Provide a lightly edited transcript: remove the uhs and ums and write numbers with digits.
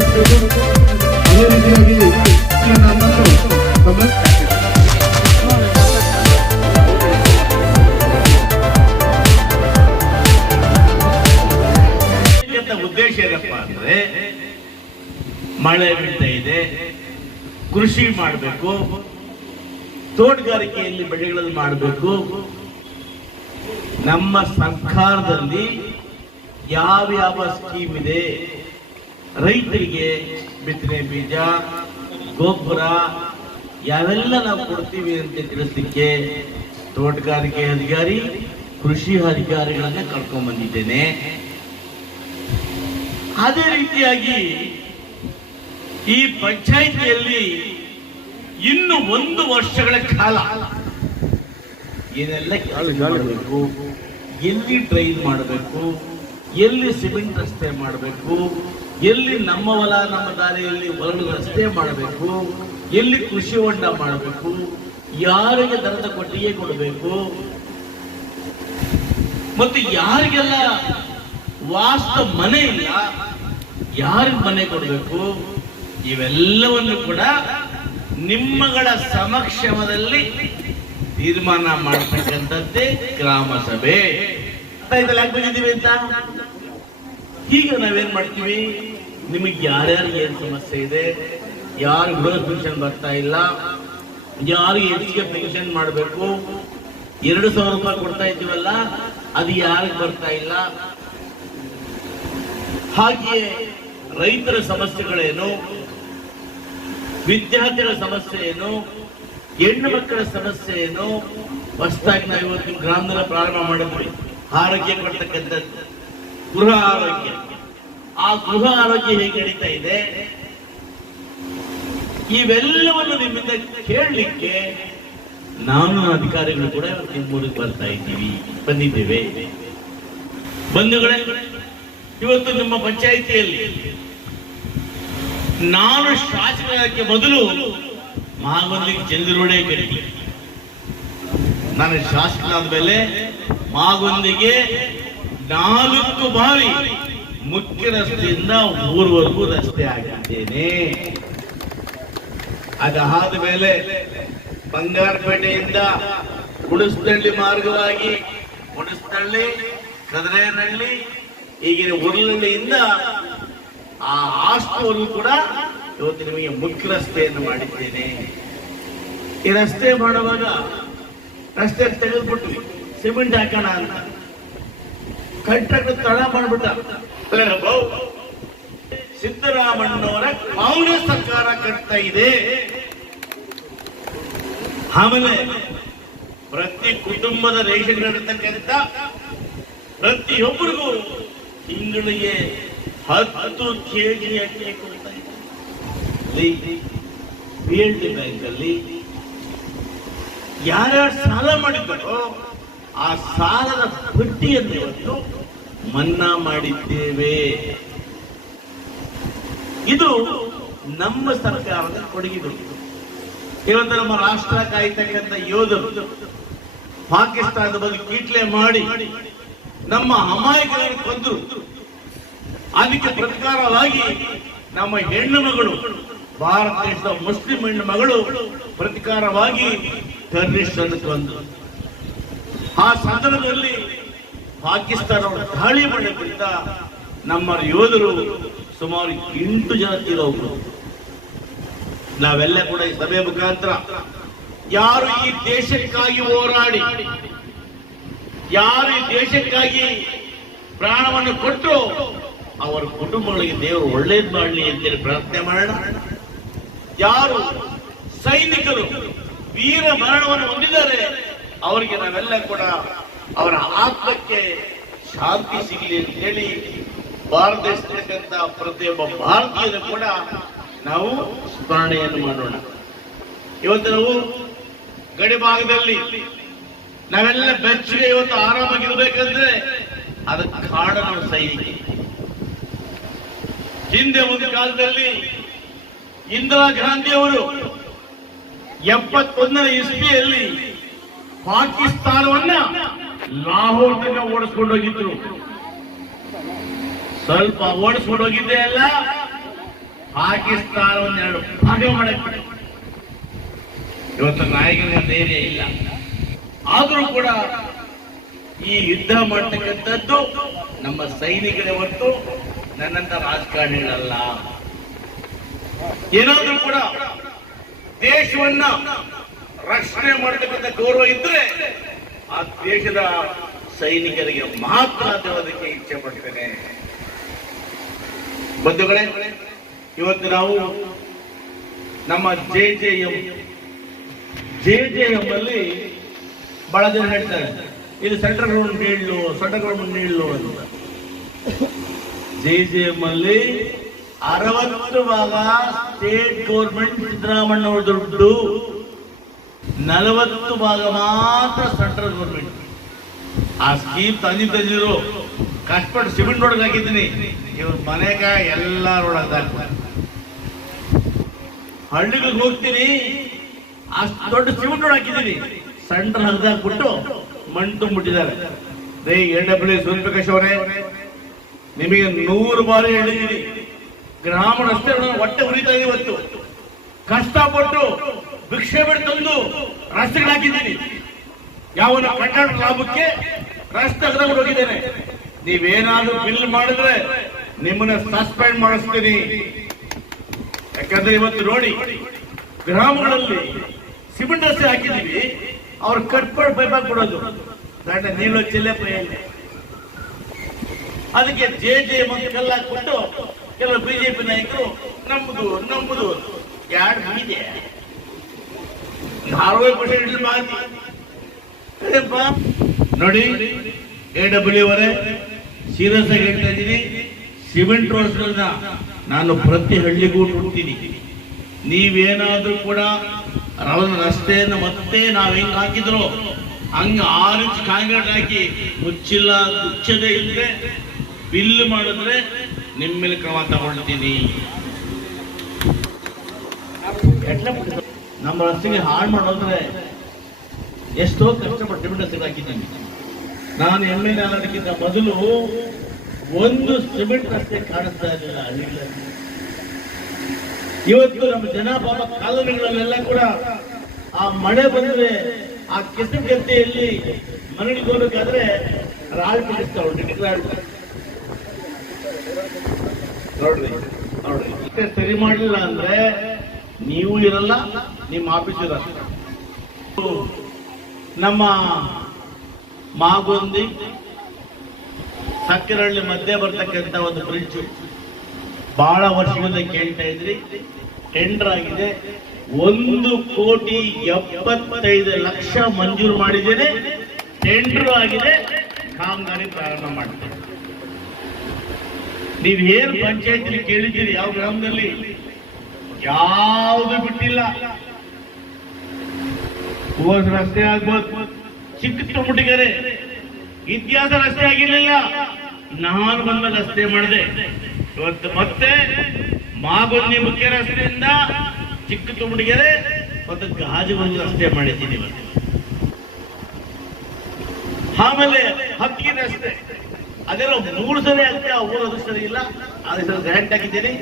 ಅದೇ ರೀತಿಯಾಗಿ ನಮ್ಮನ್ನು ಉದ್ದೇಶ ಏನಪ್ಪ ಅಂದ್ರೆ ಮಳೆ ಬೀಳ್ತಾ ಇದೆ, ಕೃಷಿ ಮಾಡಬೇಕು, ತೋಟಗಾರಿಕೆಯಲ್ಲಿ ಬೆಳೆಗಳನ್ನು ಮಾಡಬೇಕು. ನಮ್ಮ ಸರ್ಕಾರದಲ್ಲಿ ಯಾವ ಸ್ಕೀಮ್ ಇದೆ, ರೈತರಿಗೆ ಬಿತ್ತನೆ ಬೀಜ, ಗೊಬ್ಬರ ಯಾವೆಲ್ಲ ನಾವು ಕೊಡ್ತೀವಿ ಅಂತ ತಿಳಿಸ್ಲಿಕ್ಕೆ ತೋಟಗಾರಿಕೆ ಅಧಿಕಾರಿ, ಕೃಷಿ ಅಧಿಕಾರಿಗಳನ್ನ ಕರ್ಕೊಂಡ್ ಬಂದಿದ್ದೇನೆ. ಅದೇ ರೀತಿಯಾಗಿ ಈ ಪಂಚಾಯಿತಿಯಲ್ಲಿ ಇನ್ನು 1 ವರ್ಷಗಳ ಕಾಲ ಏನೆಲ್ಲ ಕೆಲಸ ಮಾಡಬೇಕು, ಎಲ್ಲಿ ಡ್ರೈನ್ ಮಾಡಬೇಕು, ಎಲ್ಲಿ ಸಿಮೆಂಟ್ ರಸ್ತೆ ಮಾಡಬೇಕು, ಎಲ್ಲಿ ನಮ್ಮ ಹೊಲ ನಮ್ಮ ದಾರಿಯಲ್ಲಿ ಹೊರಡು ರಸ್ತೆ ಮಾಡಬೇಕು, ಎಲ್ಲಿ ಕೃಷಿ ಹೊಂಡ ಮಾಡಬೇಕು, ಯಾರಿಗೆ ದರದ ಕೊಟ್ಟಿಗೆ ಕೊಡಬೇಕು, ಮತ್ತು ಯಾರಿಗೆಲ್ಲ ವಾಸ್ತ ಮನೆ ಇಲ್ಲ ಯಾರಿಗೆ ಮನೆ ಕೊಡಬೇಕು, ಇವೆಲ್ಲವನ್ನು ಕೂಡ ನಿಮ್ಮಗಳ ಸಮಕ್ಷಮದಲ್ಲಿ ತೀರ್ಮಾನ ಮಾಡತಕ್ಕಂಥದ್ದೇ ಗ್ರಾಮ ಸಭೆ. ಬಂದಿದ್ದೀವಿ ಅಂತ ಈಗ ನಾವೇನ್ ಮಾಡ್ತೀವಿ, ನಿಮಗೆ ಯಾರ್ಯಾರಿಗೆ ಏನ್ ಸಮಸ್ಯೆ ಇದೆ, ಯಾರು ಗೃಹ ಪೆನ್ಷನ್ ಬರ್ತಾ ಇಲ್ಲ, ಯಾರಿಗೆ ಹೆಚ್ಚಿಗೆ ಪೆನ್ಷನ್ ಮಾಡಬೇಕು, 2,000 ರೂಪಾಯಿ ಕೊಡ್ತಾ ಇದ್ದೀವಲ್ಲ ಅದು ಯಾರಿಗೆ ಬರ್ತಾ ಇಲ್ಲ, ಹಾಗೆಯೇ ರೈತರ ಸಮಸ್ಯೆಗಳೇನು, ವಿದ್ಯಾರ್ಥಿಗಳ ಸಮಸ್ಯೆ ಏನು, ಹೆಣ್ಣು ಮಕ್ಕಳ ಸಮಸ್ಯೆ ಏನು. ಹೊಸದಾಗಿ ನಾವು ಇವತ್ತು ಗ್ರಾಮದಲ್ಲಿ ಪ್ರಾರಂಭ ಮಾಡಿದ್ವಿ ಆರೋಗ್ಯ ಕೊಡ್ತಕ್ಕಂಥದ್ದು ಗೃಹ ಆರೋಗ್ಯ. ಆ ಗೃಹ ಆರೋಗ್ಯ ಹೇಗೆ ನಡೀತಾ ಇದೆ, ಇವೆಲ್ಲವನ್ನು ನಿಮ್ಮಿಂದ ಕೇಳಲಿಕ್ಕೆ ನಾನು ಅಧಿಕಾರಿಗಳು ಕೂಡ ನಿಮ್ಮೂರಿಗೆ ಬಂದಿದ್ದೇವೆ. ಬಂಧುಗಳೇ, ಇವತ್ತು ನಿಮ್ಮ ಪಂಚಾಯಿತಿಯಲ್ಲಿ ನಾನು ಶಾಸಕಕ್ಕೆ ಮೊದಲು ಮಾಗವನ್ನಿಗೆ ಚಂದ್ರೋಡೆ ಕಟ್ಟಿ, ನಾನು ಶಾಸಕನಾದ ಮೇಲೆ ಮಾಗವನ್ನಿಗೆ 4 ಬಾರಿ ಮುಖ್ಯ ರಸ್ತೆಯಿಂದ ಊರ್ವರೆಗೂ ರಸ್ತೆ ಆಗಿದ್ದೇನೆ. ಅದಾದ ಮೇಲೆ ಬಂಗಾರಪೇಟೆಯಿಂದ ಗುಡಿಸದಳ್ಳಿ ಮಾರ್ಗವಾಗಿ ಗುಡಿಸದಳ್ಳಿ, ಕದರೇನಹಳ್ಳಿ, ಈಗಿನ ಉರ್ಲಳ್ಳಿಯಿಂದ ಆ ಹಾಸ್ಟೆಲ್ವರೆಗೂ ಕೂಡ ಇವತ್ತು ನಿಮಗೆ ಮುಖ್ಯ ರಸ್ತೆಯನ್ನು ಮಾಡಿದ್ದೇನೆ. ಈ ರಸ್ತೆ ಮಾಡುವಾಗ ರಸ್ತೆ ತೆಗೆದುಬಿಟ್ವಿ, ಸಿಮೆಂಟ್ ಹಾಕೋಣ ಅಂತ ಕಂಟ್ರಾಕ್ಟರ್ ತಡ ಮಾಡ್ಬಿಟ್ಟ. ಸಿದ್ದರಾಮಣ್ಣವರ ಕಾಂಗ್ರೆಸ್ ಸರ್ಕಾರ ಕಟ್ತಾ ಇದೆ. ಆಮೇಲೆ ಪ್ರತಿ ಕುಟುಂಬದ ರೇಷನ್ ಇರತಕ್ಕಂಥ ಪ್ರತಿಯೊಬ್ಬರಿಗೂ ತಿಂಗಳಿಗೆ 10 ಕೆಜಿ ಅಕ್ಕಿ ಕೊಡ್ತಾ ಇದೆ. PLD ಬ್ಯಾಂಕ್ ಅಲ್ಲಿ ಯಾರ್ಯಾರು ಸಾಲ ಮಾಡಿದ್ದಾರೋ ಆ ಸಾಲದ ಬಡ್ಡಿಯನ್ನು ಇವತ್ತು ಮನ್ನಾ ಮಾಡಿದ್ದೇವೆ. ಇದು ನಮ್ಮ ಸರ್ಕಾರದ ಕೊಡುಗೆಗಳು. ಇವತ್ತು ನಮ್ಮ ರಾಷ್ಟ್ರ ಕಾಯ್ತಕ್ಕಂಥ ಯೋಧರು ಪಾಕಿಸ್ತಾನದ ಬಗ್ಗೆ ಕೀಟ್ಲೆ ಮಾಡಿ ನಮ್ಮ ಅಮಾಯಕರನ್ನು ಕೊಂದ್ರು. ಅದಕ್ಕೆ ಪ್ರತಿಕಾರವಾಗಿ ನಮ್ಮ ಹೆಣ್ಣು ಮಗಳು, ಭಾರತ ದೇಶದ ಮುಸ್ಲಿಂ ಹೆಣ್ಣು ಮಗಳು ಪ್ರತಿಕಾರವಾಗಿ ಟೆರರಿಸ್ಟ್ ಅನ್ನು ಕೊಂದ್ರು. ಆ ಸಂದರ್ಭದಲ್ಲಿ ಪಾಕಿಸ್ತಾನವನ್ನು ದಾಳಿ ಮಾಡೋದ್ರಿಂದ ನಮ್ಮ ಯೋಧರು ಸುಮಾರು 8 ಜನ ತೀರೋಗ್ರು. ನಾವೆಲ್ಲ ಕೂಡ ಈ ಸಭೆ ಮುಖಾಂತರ ಯಾರು ಈ ದೇಶಕ್ಕಾಗಿ ಹೋರಾಡಿ, ಯಾರು ಈ ದೇಶಕ್ಕಾಗಿ ಪ್ರಾಣವನ್ನು ಕೊಟ್ಟು ಅವರ ಕುಟುಂಬಗಳಿಗೆ ದೇವರು ಒಳ್ಳೇದು ಮಾಡಲಿ ಅಂತೇಳಿ ಪ್ರಾರ್ಥನೆ ಮಾಡೋಣ. ಯಾರು ಸೈನಿಕರು ವೀರ ಮರಣವನ್ನು ಹೊಂದಿದ್ದಾರೆ ಅವರಿಗೆ ನಾವೆಲ್ಲ ಕೂಡ ಅವರ ಆತ್ಮಕ್ಕೆ ಶಾಂತಿ ಸಿಗಲಿ ಅಂತ ಹೇಳಿ ಭಾರತ ದೇಶದಲ್ಲಿರ್ತಕ್ಕಂಥ ಪ್ರತಿಯೊಬ್ಬ ಭಾರತೀಯರು ಕೂಡ ನಾವು ಸ್ಮರಣೆಯನ್ನು ಮಾಡೋಣ. ಇವತ್ತು ನಾವು ಗಡಿ ಭಾಗದಲ್ಲಿ ನಾವೆಲ್ಲ ಬೆಚ್ಚಗೆ ಇವತ್ತು ಆರಾಮಾಗಿರ್ಬೇಕಂದ್ರೆ ಅದಕ್ಕೆ ಕಾರಣ ನಮ್ಮ ಸೈನಿಕ. ಹಿಂದೆ ಒಂದು ಕಾಲದಲ್ಲಿ ಇಂದಿರಾ ಗಾಂಧಿ ಅವರು 71ನೇ ಇಸ್ವಿಯಲ್ಲಿ ಪಾಕಿಸ್ತಾನವನ್ನ ಲಾಹೋರ್ ತನಕ ಓಡಿಸ್ಕೊಂಡು ಹೋಗಿದ್ರು. ಸ್ವಲ್ಪ ಓಡಿಸ್ಕೊಂಡು ಹೋಗಿದ್ದೇ ಅಲ್ಲ, ಪಾಕಿಸ್ತಾನವನ್ನು 2 ಭಾಗ ಮಾಡಕ್ಕೆ ಇವತ್ತು ನಾಯಕನ ಧೈರ್ಯ ಇಲ್ಲ. ಆದರೂ ಕೂಡ ಈ ಯುದ್ಧ ಮಾಡತಕ್ಕಂಥದ್ದು ನಮ್ಮ ಸೈನಿಕರೇ ಹೊರತು ನನ್ನಂತ ರಾಜಕಾರಣಿಗಳಲ್ಲ. ಏನಾದ್ರೂ ಕೂಡ ದೇಶವನ್ನ ರಕ್ಷಣೆ ಮಾಡತಕ್ಕಂಥ ಗೌರವ ಇದ್ರೆ ಆ ದೇಶದ ಸೈನಿಕರಿಗೆ ಮಾತ್ರ ಅದಕ್ಕೆ ಇಚ್ಛೆ ಪಡ್ತೇನೆ. ಬಂಧುಗಳೇ, ಇವತ್ತು ನಾವು ನಮ್ಮ JJM ಅಲ್ಲಿ ಬಹಳ ಜನ ಹೇಳ್ತಾರೆ ಇದು ಸೆಂಟ್ರಲ್ ಗೌರ್ಮೆಂಟ್ ನೀಡಲು ಅಂತ. JJM ಅಲ್ಲಿ 60 ಭಾಗ ಸ್ಟೇಟ್ ಗೌರ್ಮೆಂಟ್ ಸಿದ್ದರಾಮಣ್ಣ ಅವ್ರ ದುಡ್ಡು, 40 ಭಾಗ ಮಾತ್ರ ಸೆಂಟ್ರಲ್ ಗೌರ್ಮೆಂಟ್. ಆ ಸ್ಕೀಮ್ ತಂದಿರು ಕಷ್ಟಪಟ್ಟು ಸಿಮೆಂಟ್ ರೋಡ್ ಹಾಕಿದ್ದೀನಿ, ಇವ್ರ ಮನೆಗ ಎಲ್ಲ ರೋಡ್ ಹಾಕ್ತಾರೆ. ಹಳ್ಳಿಗಳಿಗೆ ಹೋಗ್ತೀನಿ, ಅಷ್ಟು ದೊಡ್ಡ ಸಿಮೆಂಟ್ ರೋಡ್ ಹಾಕಿದ್ದೀನಿ, ಸೆಂಟ್ರಲ್ ಹರಿದಾಕ್ಬಿಟ್ಟು ಮಣ್ಣು ತುಂಬಿಟ್ಟಿದ್ದಾರೆ. AW ಸೂರ್ಯಪ್ರಕಾಶ್ ಅವರೇ, ನಿಮಗೆ 100 ಬಾರಿ ಹೇಳಿದ್ದೀನಿ, ಗ್ರಾಮ ರಸ್ತೆ ಹೊಟ್ಟೆ ಉರಿತಾ ಇದೆ. ಇವತ್ತು ಕಷ್ಟಪಟ್ಟು ಭಿಕ್ಷೆ ಬಿಟ್ಟು ತಂದು ರಸ್ತೆಗಳು ಹಾಕಿದ್ದೀನಿ. ಯಾವನ ಕಟ್ಟಡ ಲಾಭಕ್ಕೆ ರಸ್ತೆ ಅಗದಾಗ ಹೋಗಿದ್ದೇನೆ. ನೀವೇನಾದ್ರೂ ಬಿಲ್ ಮಾಡಿದ್ರೆ ನಿಮ್ಮನ್ನ ಸಸ್ಪೆಂಡ್ ಮಾಡಿಸ್ತೀನಿ. ಯಾಕಂದ್ರೆ ಇವತ್ತು ನೋಡಿ, ಗ್ರಾಮಗಳಲ್ಲಿ ಸಿಮೆಂಟ್ ರಸ್ತೆ ಹಾಕಿದೀವಿ, ಅವ್ರು ಕಟ್ಪಟ್ಟು ಪೈಪಾಕ್ ಕೊಡೋದು ದಂಡ ನೀಳು ಚಿಲ್ಲೆ ಪೈ. ಅದಕ್ಕೆ JJM ಕಲ್ಲ ಹಾಕ್ಬಿಟ್ಟು ಕೆಲವು BJP ನಾಯಕರು ನಂಬುದು 2 ಇದೆ 60% ನೋಡಿ. AW ಅವರೇ, ಸೀರಿಯಸ್ ಆಗಿ ಹೇಳ್ತಾ ಇದ್ದೀನಿ, ಸಿಮೆಂಟ್ ರೋಡ್ಸ್ಗಳನ್ನ ನಾನು ಪ್ರತಿ ಹಳ್ಳಿಗೂ ಕೊಡ್ತೀನಿ. ನೀವೇನಾದ್ರೂ ಕೂಡ ರಸ್ತೆಯನ್ನು ಮತ್ತೆ ನಾವ್ ಹೆಂಗ್ ಹಾಕಿದ್ರು ಹಂಗ 6 ಇಂಚ್ ಕಾಂಕ್ರೀಟ್ ಹಾಕಿ ಮುಚ್ಚದೇ ಇದ್ರೆ ಬಿಲ್ ಮಾಡಿದ್ರೆ ನಿಮ್ಮ ಮೇಲೆ ಕ್ರಮ ತಗೊಳ್ತೀನಿ. ನಮ್ಮ ರಸ್ತೆಗೆ ಹಾಳು ಮಾಡೋದ್ರೆ ಎಷ್ಟೋ ಕಷ್ಟಪಟ್ಟು ಸಿಮೆಂಟ್ ರಸ್ತೆಗೆ ಹಾಕಿದ್ದೀನಿ. ನಾನು MLA ಆಗೋದಕ್ಕಿಂತ ಮೊದಲು ಒಂದು ಸಿಮೆಂಟ್ ರಸ್ತೆ ಕಾಣಿಸ್ತಾ ಇರಲಿಲ್ಲ ಹಳ್ಳಿಗಳಲ್ಲಿ. ಇವತ್ತು ನಮ್ಮ ಜನ ಪಾಪ ಕಾಲೋನಿಗಳಲ್ಲೆಲ್ಲ ಕೂಡ ಆ ಮಳೆ ಬಂದ್ರೆ ಆ ಕೆಸರು ಗದ್ದೆಯಲ್ಲಿ ಮನೆಗೆ ಹೋಗ್ಬೇಕಾದ್ರೆ ರಾಳ್ ಬಿಡಿಸ್ತಾವ್ರಿ. ನೋಡ್ರಿ ಮತ್ತೆ ಸರಿ ಮಾಡಲಿಲ್ಲ ಅಂದ್ರೆ ನೀವು ಇರಲ್ಲ, ನಿಮ್ಮ ಆಫೀಸ್ ಇರಲ್ಲ. ನಮ್ಮ ಮಾಗೊಂದಿ ಸಕ್ಕರಹಳ್ಳಿ ಮಧ್ಯೆ ಬರ್ತಕ್ಕಂಥ ಒಂದು ಬ್ರಿಡ್ಜ್ ಬಹಳ ವರ್ಷಗಳಿಂದ ಕೇಳ್ತಾ ಇದ್ರಿ, ಟೆಂಡರ್ ಆಗಿದೆ. 1,75,00,000 ಮಂಜೂರು ಮಾಡಿದ್ದೇನೆ, ಟೆಂಡರ್ ಆಗಿದೆ, ಕಾಮಗಾರಿ ಪ್ರಾರಂಭ ಮಾಡ್ತೇನೆ. ನೀವೇನು ಪಂಚಾಯತ್ ಕೇಳಿದ್ದೀರಿ, ಯಾವ ಗ್ರಾಮದಲ್ಲಿ ಯಾವುದು ಬಿಟ್ಟಿಲ್ಲ. ರಸ್ತೆ ಆಗ್ಬೋದು, ಚಿಕ್ಕ ಮುಟ್ಟಿಗೆರೆ ಇತಿಹಾಸ ರಸ್ತೆ ಆಗಿರ್ಲಿಲ್ಲ, ನಾನು ಬಂದ ರಸ್ತೆ ಮಾಡಿದೆ. ಇವತ್ತು ಮತ್ತೆ ಮಾಗೊಂದಿ ಮುಖ್ಯ ರಸ್ತೆಯಿಂದ ಚಿಕ್ಕ ತುಮಡಿಗೆರೆ ಮತ್ತು ಗಾಜುಗೊಂದು ರಸ್ತೆ ಮಾಡಿದ್ದೀನಿ. ಆಮೇಲೆ ಹಕ್ಕಿ ರಸ್ತೆ ಅದೆಲ್ಲ 3 ಸರಿ ಆಗ್ತದೆ, ಊರದು ಸರಿ ಇಲ್ಲ, ಅದಕ್ಕೆ ಗ್ರ್ಯಾಂಟ್ ಹಾಕಿದ್ದೀನಿ.